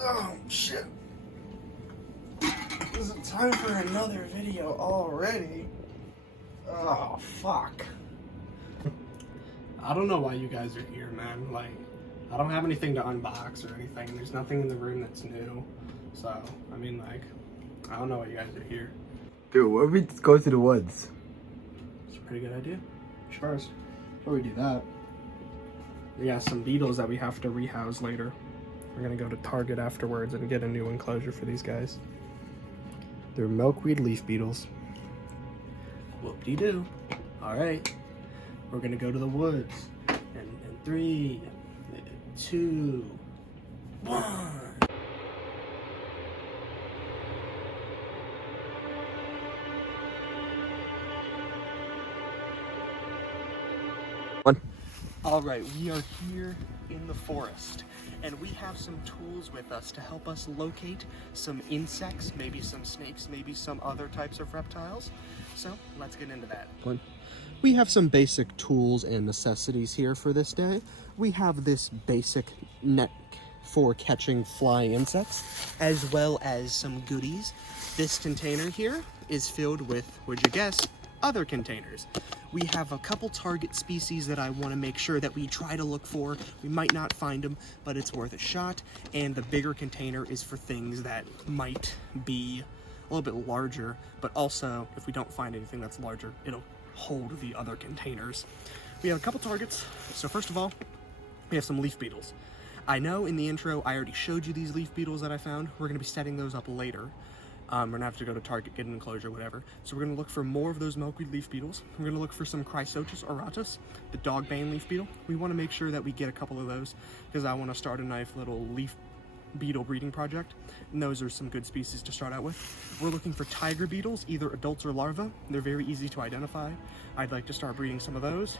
Oh, shit. Is it time for another video already? Oh, fuck. I don't know why you guys are here, man. Like, I don't have anything to unbox or anything. There's nothing in the room that's new. So, I mean, like, I don't know why you guys are here. Dude, what if we just go to the woods? It's a pretty good idea. First, before we do that, we got some beetles that we have to rehouse later. We're gonna go to Target afterwards and get a new enclosure for these guys. They're milkweed leaf beetles. Whoop-de-doo. All right, we're gonna go to the woods. And 3, 2, 1. All right, we are here in the forest, and we have some tools with us to help us locate some insects, maybe some snakes, maybe some other types of reptiles. So let's get into that. We have some basic tools and necessities here for this day. We have this basic net for catching flying insects, as well as some goodies. This container here is filled with, would you guess, other containers. We have a couple target species that I want to make sure that we try to look for. We might not find them, but it's worth a shot. And the bigger container is for things that might be a little bit larger, but also if we don't find anything that's larger, it'll hold the other containers. We have a couple targets. So first of all, we have some leaf beetles. I know in the intro I already showed you these leaf beetles that I found. We're going to be setting those up later. We're gonna have to go to Target, get an enclosure, whatever. So we're gonna look for more of those milkweed leaf beetles. We're gonna look for some Chrysotis auratus, the dogbane leaf beetle. We wanna make sure that we get a couple of those because I wanna start a nice little leaf beetle breeding project. And those are some good species to start out with. We're looking for tiger beetles, either adults or larvae. They're very easy to identify. I'd like to start breeding some of those.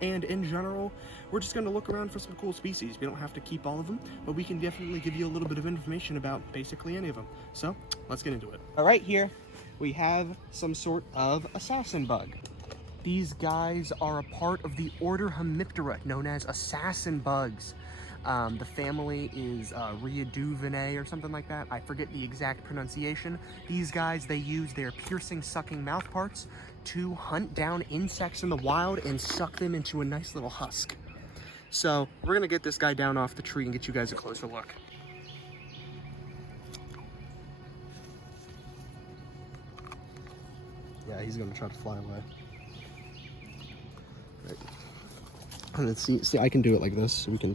And in general, we're just going to look around for some cool species. We don't have to keep all of them, but we can definitely give you a little bit of information about basically any of them. So let's get into it. All right, here we have some sort of assassin bug. These guys are a part of the order Hemiptera, known as assassin bugs. The family is Rheiduvinae or something like that. I forget the exact pronunciation. These guys, they use their piercing, sucking mouth parts to hunt down insects in the wild and suck them into a nice little husk. So we're gonna get this guy down off the tree and get you guys a closer look. Yeah, he's gonna try to fly away. Right. And let's see, I can do it like this so we can.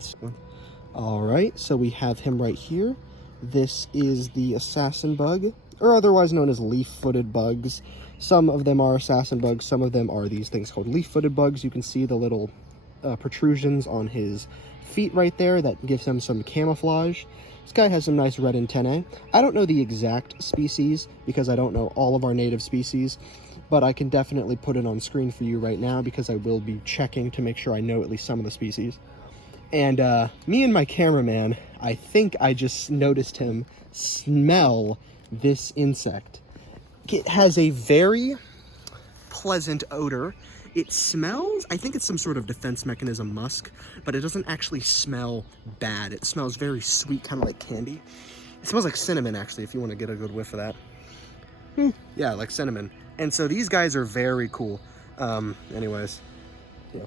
All right, so we have him right here. This is the assassin bug, or otherwise known as leaf-footed bugs. Some of them are assassin bugs, some of them are these things called leaf-footed bugs. You can see the little protrusions on his feet right there that gives him some camouflage. This guy has some nice red antennae. I don't know the exact species because I don't know all of our native species, but I can definitely put it on screen for you right now because I will be checking to make sure I know at least some of the species. And me and my cameraman, I think I just noticed him smell this insect. It has a very pleasant odor. It smells, I think it's some sort of defense mechanism musk, but it doesn't actually smell bad. It smells very sweet, kind of like candy. It smells like cinnamon, actually, if you want to get a good whiff of that. Yeah, like cinnamon. And so these guys are very cool. Anyways, yeah.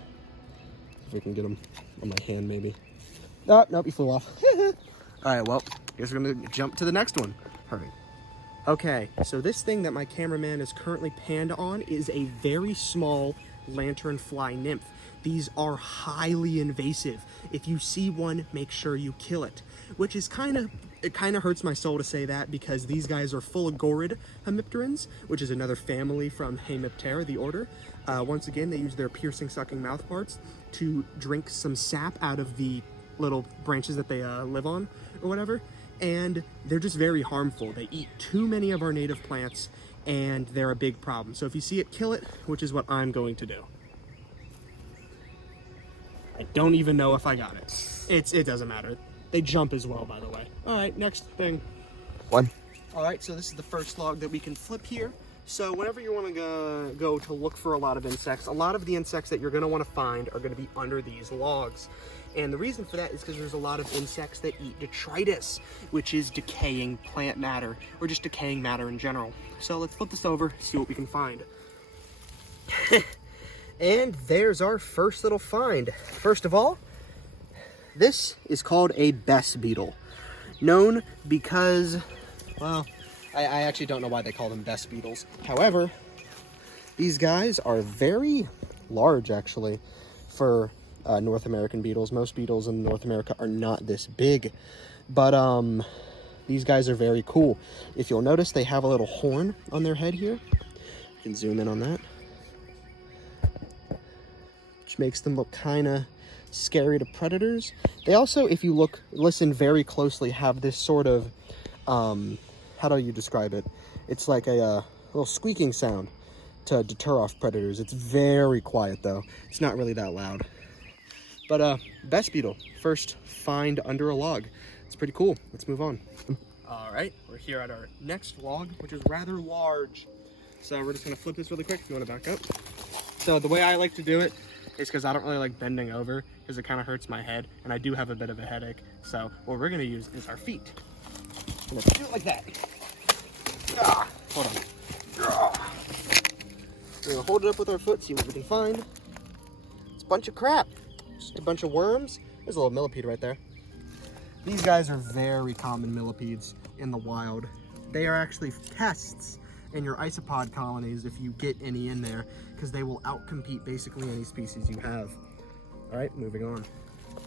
If we can get them on my hand, maybe. Oh, nope, he flew off. All right, well, I guess we're gonna jump to the next one. All right. Okay, so this thing that my cameraman is currently panned on is a very small lanternfly nymph. These are highly invasive. If you see one, make sure you kill it. Which is it kind of hurts my soul to say that because these guys are fuligorid hemipterans, which is another family from Hemiptera, the order. Once again, they use their piercing, sucking mouth parts to drink some sap out of the little branches that they live on or whatever. And they're just very harmful. They eat too many of our native plants, and they're a big problem. So if you see it, kill it, which is what I'm going to do. I don't even know if I got it. It doesn't matter. They jump as well, by the way. All right, next thing. One. All right, so this is the first log that we can flip here. So whenever you want to go to look for a lot of insects, a lot of the insects that you're going to want to find are going to be under these logs. And the reason for that is because there's a lot of insects that eat detritus, which is decaying plant matter, or just decaying matter in general. So let's flip this over, see what we can find. And there's our first little find. First of all, this is called a best beetle. Known because, well, I actually don't know why they call them best beetles. However, these guys are very large, actually, for North American beetles. Most beetles in North America are not this big, but these guys are very cool. If you'll notice, they have a little horn on their head here. You can zoom in on that, which makes them look kind of scary to predators. They also, if you listen very closely, have this sort of, how do you describe it? It's like a little squeaking sound to deter off predators. It's very quiet though. It's not really that loud. But best beetle, first find under a log. It's pretty cool. Let's move on. All right, we're here at our next log, which is rather large. So we're just gonna flip this really quick if you wanna back up. So the way I like to do it is because I don't really like bending over because it kind of hurts my head, and I do have a bit of a headache. So what we're gonna use is our feet. I'm gonna do it like that. Hold on. We're gonna hold it up with our foot, see what we can find. It's a bunch of crap. Just a bunch of worms. There's a little millipede right there. These guys are very common millipedes in the wild. They are actually pests in your isopod colonies if you get any in there, because they will outcompete basically any species you have. All right, moving on.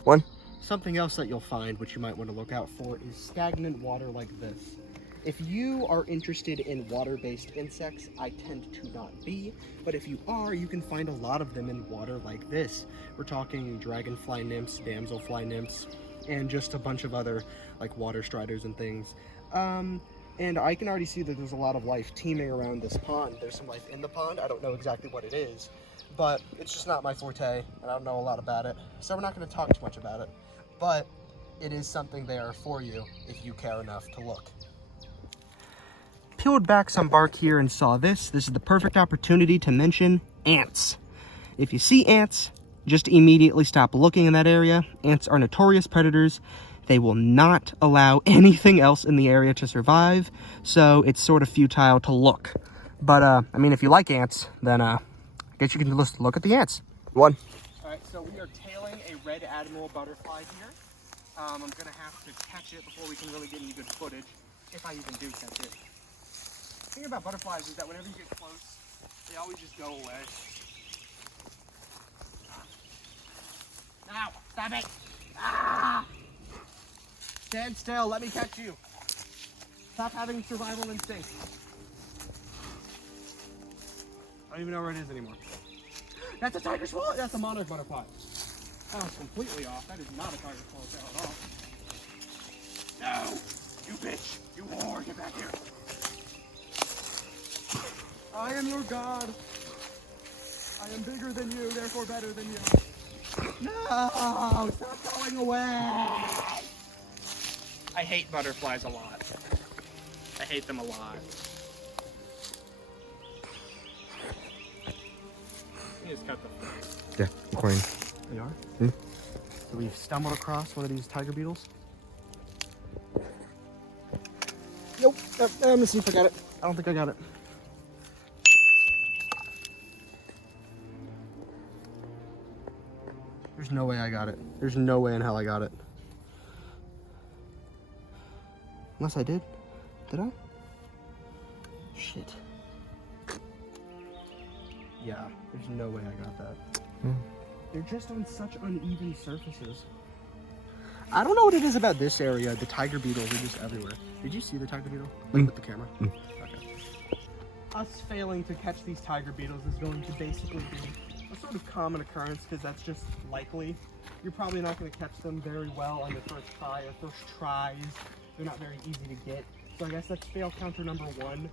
One. Something else that you'll find, which you might want to look out for, is stagnant water like this. If you are interested in water-based insects, I tend to not be, but if you are, you can find a lot of them in water like this. We're talking dragonfly nymphs, damselfly nymphs, and just a bunch of other like water striders and things. And I can already see that there's a lot of life teeming around this pond. There's some life in the pond. I don't know exactly what it is, but it's just not my forte, and I don't know a lot about it, so we're not going to talk too much about it. But it is something there for you if you care enough to look. Peeled back some bark here and saw this. This is the perfect opportunity to mention ants. If you see ants, just immediately stop looking in that area. Ants are notorious predators. They will not allow anything else in the area to survive, so it's sort of futile to look. But, I mean, if you like ants, then I guess you can just look at the ants. One. All right, so we are tailing a red admiral butterfly here. I'm going to have to catch it before we can really get any good footage, if I even do catch it. The thing about butterflies is that whenever you get close, they always just go away. Now, stop it! Ah! Stand still, let me catch you. Stop having survival instinct. I don't even know where it is anymore. That's a tiger swallow. That's a monarch butterfly. That was completely off. That is not a tiger swallowtail at all. No! You bitch! You whore! Get back here! I am your god. I am bigger than you, therefore better than you. No! Stop going away! I hate butterflies a lot. I hate them a lot. You just cut the face. Yeah, recording. They are? Hmm? So we've stumbled across one of these tiger beetles. Nope. Let me see if I got it. I don't think I got it. There's no way I got it. There's no way in hell I got it. Unless I did. Did I? Shit. Yeah, there's no way I got that. They're just on such uneven surfaces. I don't know what it is about this area. The tiger beetles are just everywhere. Did you see the tiger beetle? Like with the camera? Okay. Us failing to catch these tiger beetles is going to basically be a sort of common occurrence, because that's just likely. You're probably not going to catch them very well on your first try or first tries. They're not very easy to get. So I guess that's fail counter number one.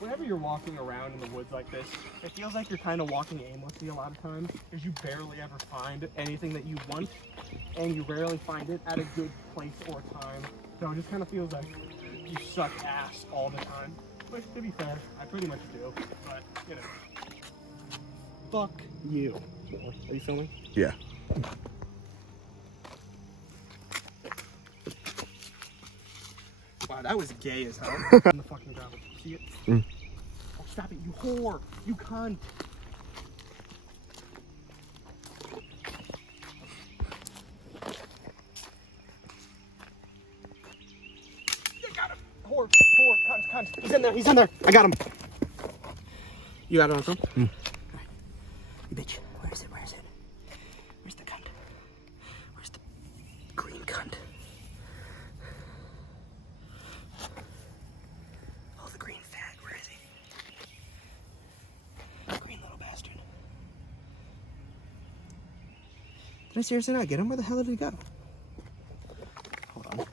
Whenever you're walking around in the woods like this, it feels like you're kind of walking aimlessly a lot of times, because you barely ever find anything that you want, and you rarely find it at a good place or time. So it just kind of feels like you suck ass all the time. Which, to be fair, I pretty much do, but, you know. Fuck you. Are you filming? Yeah. God, that was gay as hell. On the fucking ground. See it? Mm. Oh, stop it, you whore. You cunt. I got him. Whore, cunt. He's in there. I got him. You got it on film? Mm. You bitch. Where is it? Where's the cunt? Where's the green cunt? Oh, the green fag. Where is he? Green little bastard. Did I seriously not get him? Where the hell did he go? Hold on.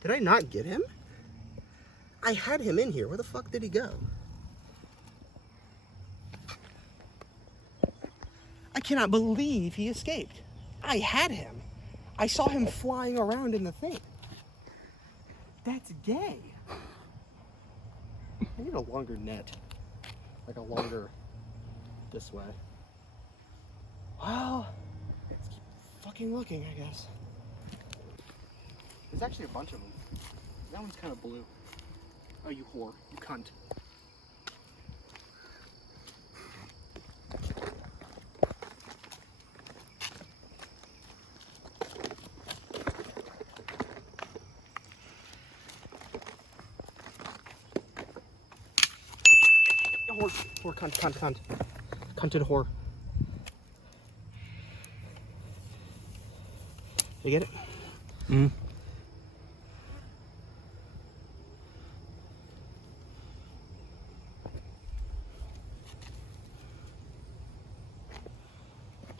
Did I not get him? I had him in here. Where the fuck did he go? I cannot believe he escaped. I had him. I saw him flying around in the thing. That's gay. I need a longer net. Like a longer this way. Well, let's keep fucking looking, I guess. There's actually a bunch of them. That one's kind of blue. Oh, you whore. You cunt. Whore, cunt. Cunted whore. You get it? Mm.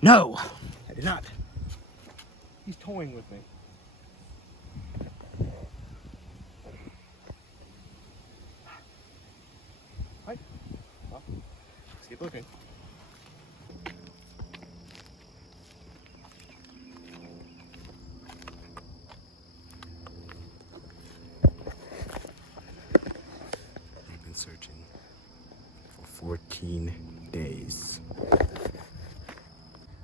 No, I did not. He's toying with me. Hi. Well, let's keep looking. I've been searching for 14 days.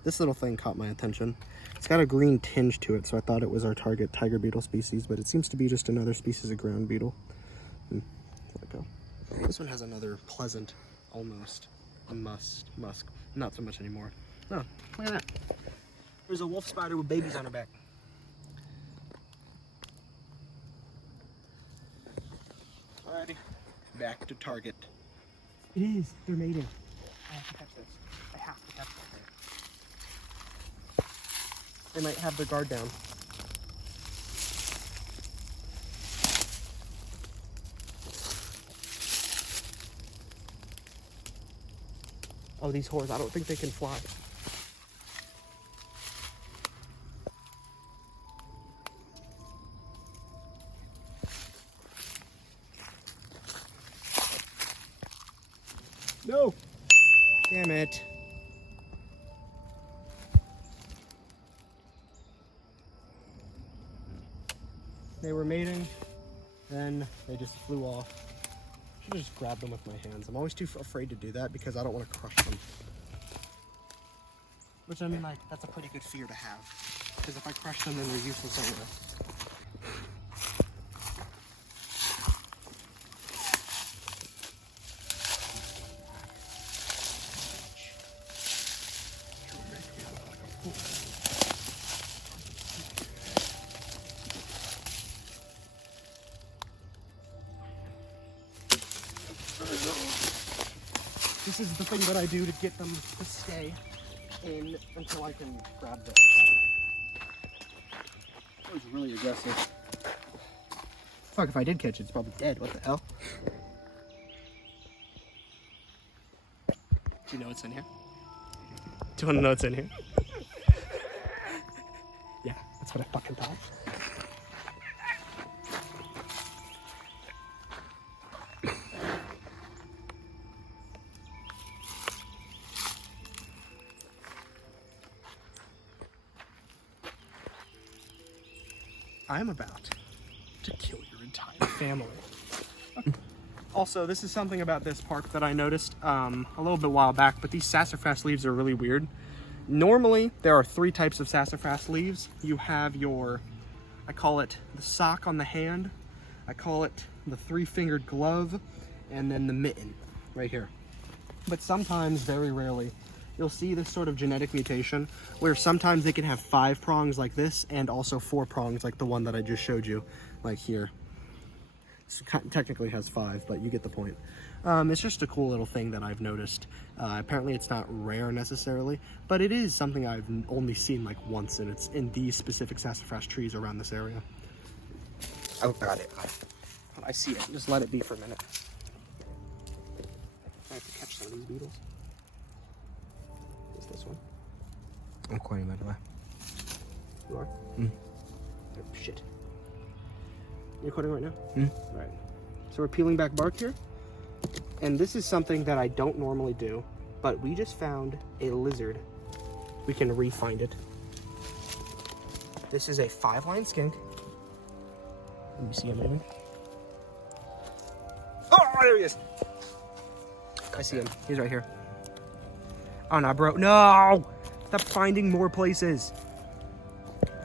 This little thing caught my attention. It's got a green tinge to it, so I thought it was our target tiger beetle species, but it seems to be just another species of ground beetle. Let it go. This one has another pleasant, almost, musk. Not so much anymore. Oh, look at that. There's a wolf spider with babies on her back. Alrighty, back to target. It is. They're mating. I have to catch this. I have to catch this. They might have their guard down. Oh, these whores, I don't think they can fly. No! Damn it. They were mating, then they just flew off. I should have just grabbed them with my hands. I'm always too afraid to do that because I don't want to crush them. Which, I mean, like, that's a pretty good fear to have. Because if I crush them, then they're useless anyway. This is the thing that I do to get them to stay in until I can grab them. That was really aggressive. Fuck, if I did catch it, it's probably dead. What the hell? Do you know what's in here? Do you want to know what's in here? Yeah, that's what I fucking thought. I'm about to kill your entire family. Also, this is something about this park that I noticed a little bit while back, but these sassafras leaves are really weird. Normally, there are 3 types of sassafras leaves. You have your, I call it the sock on the hand, I call it the 3-fingered glove, and then the mitten right here. But sometimes, very rarely, you'll see this sort of genetic mutation where sometimes they can have 5 prongs like this and also 4 prongs like the one that I just showed you, like here. This technically has 5, but you get the point. It's just a cool little thing that I've noticed. Apparently it's not rare necessarily, but it is something I've only seen like once, and it's in these specific sassafras trees around this area. Oh, got it. I see it. Just let it be for a minute. I have to catch some of these beetles. Is this one? I'm recording, by the way. You are? Mm. Oh, shit. You're recording right now? Mm. Right. So we're peeling back bark here. And this is something that I don't normally do, but we just found a lizard. We can re-find it. This is a 5-line skink. Let me see him moving. Oh, there he is. I see him. He's right here. Oh, no, bro. No! Stop finding more places.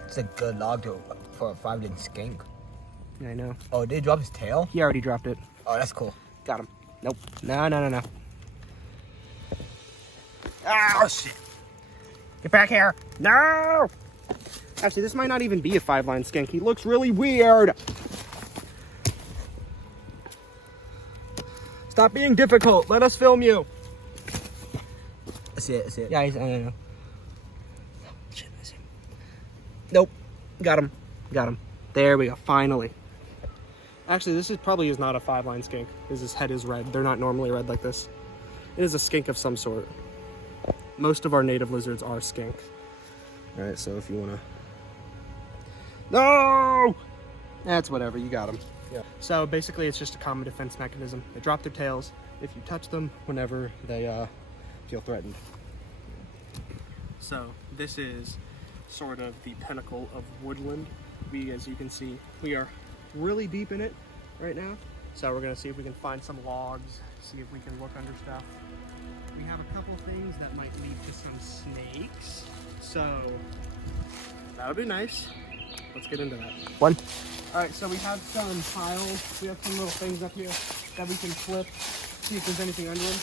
It's a good log for a 5-line skink. Yeah, I know. Oh, did he drop his tail? He already dropped it. Oh, that's cool. Got him. Nope. No. Oh, shit. Get back here. No! Actually, this might not even be a 5-line skink. He looks really weird. Stop being difficult. Let us film you. I see it. Yeah, I know. Shit, I see him. Nope. Got him. There we go. Finally. Actually, this probably is not a 5-line skink, because his head is red. They're not normally red like this. It is a skink of some sort. Most of our native lizards are skink. All right, so if you want to... No! That's whatever. You got them. Yeah. So basically, it's just a common defense mechanism. They drop their tails if you touch them whenever they feel threatened. So this is sort of the pinnacle of woodland. As you can see, we are really deep in it right now. So we're gonna see if we can find some logs, see if we can look under stuff. We have a couple things that might lead to some snakes. So that would be nice. Let's get into that. One. All right, so we have some piles. We have some little things up here that we can flip, see if there's anything under them.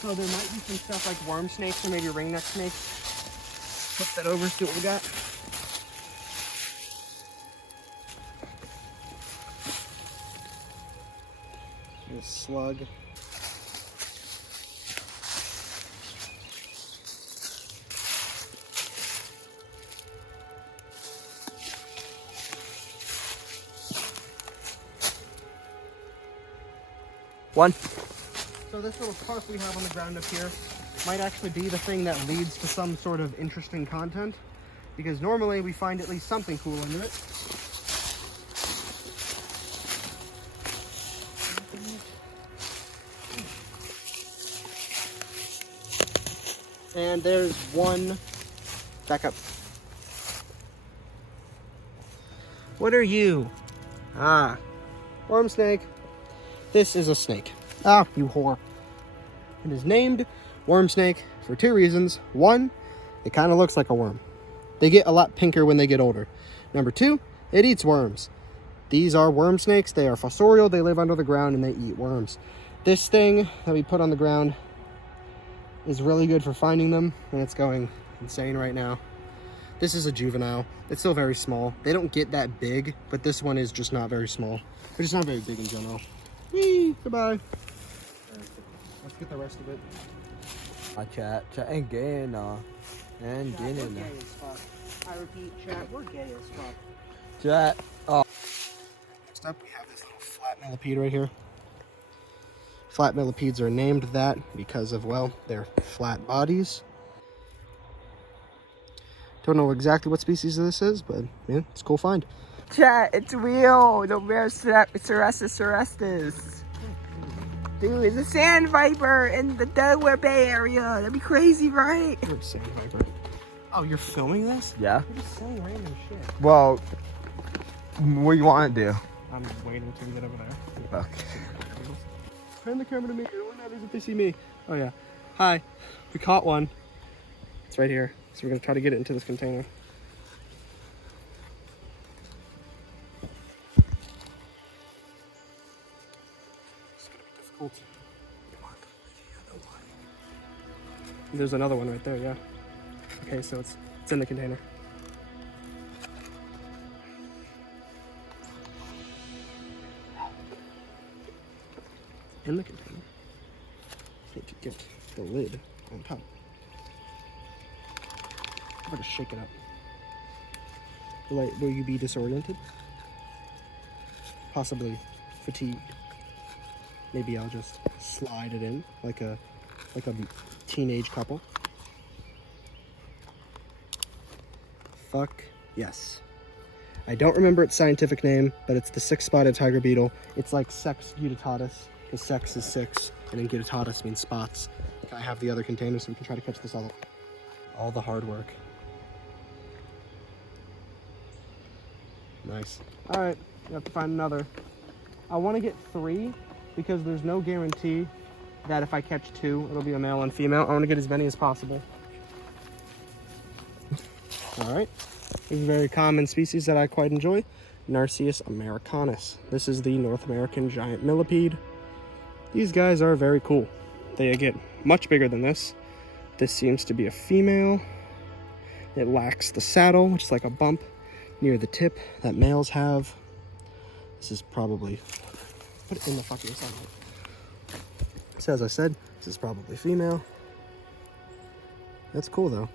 So there might be some stuff like worm snakes or maybe ringneck snakes. Flip that over, see what we got. A slug. One. So this little tarp we have on the ground up here might actually be the thing that leads to some sort of interesting content, because normally we find at least something cool under it. And there's one. Back up. What are you? Ah, worm snake. This is a snake. Ah, you whore. It is named worm snake for 2 reasons. 1, it kind of looks like a worm. They get a lot pinker when they get older. Number 2, it eats worms. These are worm snakes. They are fossorial. They live under the ground and they eat worms. This thing that we put on the ground is really good for finding them, and it's going insane right now. This is a juvenile. It's still very small. They don't get that big, but this one is just not very small. They're just not very big in general. Whee! Goodbye. Let's get the rest of it. Chat ain't gay enough. And Chat, getting we're enough. gay as fuck. I repeat, chat, we're gay as fuck. Chat. Oh. Next up, we have this little flat millipede right here. Flat millipedes are named that because of, well, their flat bodies. Don't know exactly what species this is, but yeah, it's a cool find. Chat, it's real. The rare Cerestus. Dude, it's a sand viper in the Delaware Bay area. That'd be crazy, right? You're a sand viper. Oh, you're filming this? Yeah. You're just saying random shit. Well, what do you want to do? I'm waiting to get over there. Okay. Turn the camera to me. No one matters if they see me. Oh yeah. Hi. We caught one. It's right here. So we're gonna try to get it into this container. It's gonna be difficult. There's another one right there, yeah. Okay, so it's in the container. In the container. I need to get the lid on top. I'm gonna shake it up. Will you be disoriented? Possibly fatigued. Maybe I'll just slide it in like a teenage couple. Fuck yes. I don't remember its scientific name, but it's the six-spotted tiger beetle. It's like Sex guttatatus, because sex is six, and then guttatatus means spots. Can I have the other container so we can try to catch this all the hard work? Nice. All right, you have to find another. I want to get 3 because there's no guarantee that if I catch 2, it'll be a male and female. I want to get as many as possible. All right. This is a very common species that I quite enjoy, Narcissus americanus. This is the North American giant millipede. These guys are very cool. They get much bigger than this. This seems to be a female. It lacks the saddle, which is like a bump near the tip that males have. This is probably, put it in the fucking sunlight. So as I said, this is probably female. That's cool though.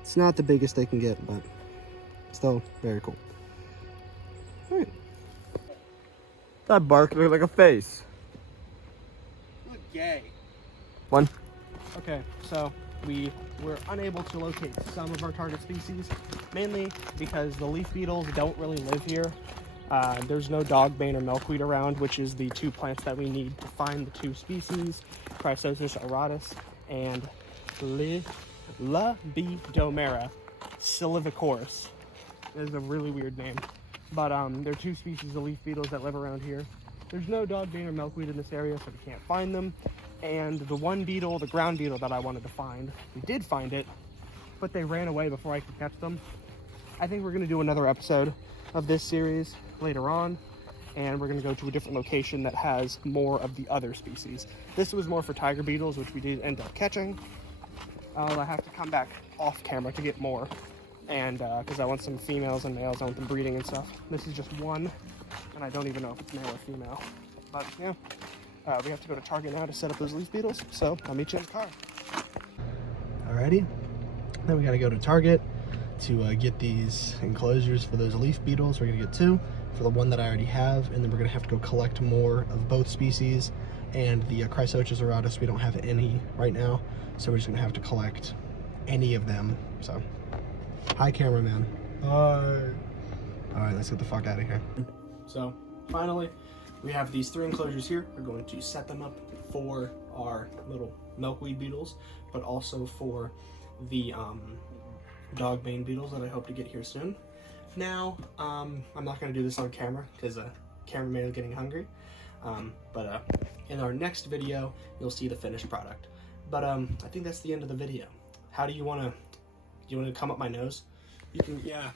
It's not the biggest they can get, but still very cool. All right. That bark looked like a face. You look gay. One. Okay, so we were unable to locate some of our target species, mainly because the leaf beetles don't really live here. There's no dogbane or milkweed around, which is the 2 plants that we need to find the 2 species, Chrysosis auratus and Labidomera silvicoris. That is a really weird name. But there are 2 species of leaf beetles that live around here. There's no dogbane or milkweed in this area, so we can't find them. And the one beetle, the ground beetle that I wanted to find, we did find it, but they ran away before I could catch them. I think we're going to do another episode of this series later on, and we're going to go to a different location that has more of the other species. This was more for tiger beetles, which we did end up catching. I have to come back off camera to get more, and because I want some females and males, I want them breeding and stuff. This is just one, and I don't even know if it's male or female. But yeah, we have to go to Target now to set up those leaf beetles, so I'll meet you in the car. Alrighty, then we gotta go to Target to get these enclosures for those leaf beetles. We're gonna get 2 for the one that I already have, and then we're gonna have to go collect more of both species. And the Chrysotis auratus, we don't have any right now, so we're just gonna have to collect any of them. So, hi cameraman. Hi. All right, let's get the fuck out of here. So, finally, we have these 3 enclosures here. We're going to set them up for our little milkweed beetles, but also for the dogbane beetles that I hope to get here soon. Now, I'm not going to do this on camera because cameraman is getting hungry. But in our next video, you'll see the finished product. But I think that's the end of the video. How do you want to come up my nose? You can, yeah.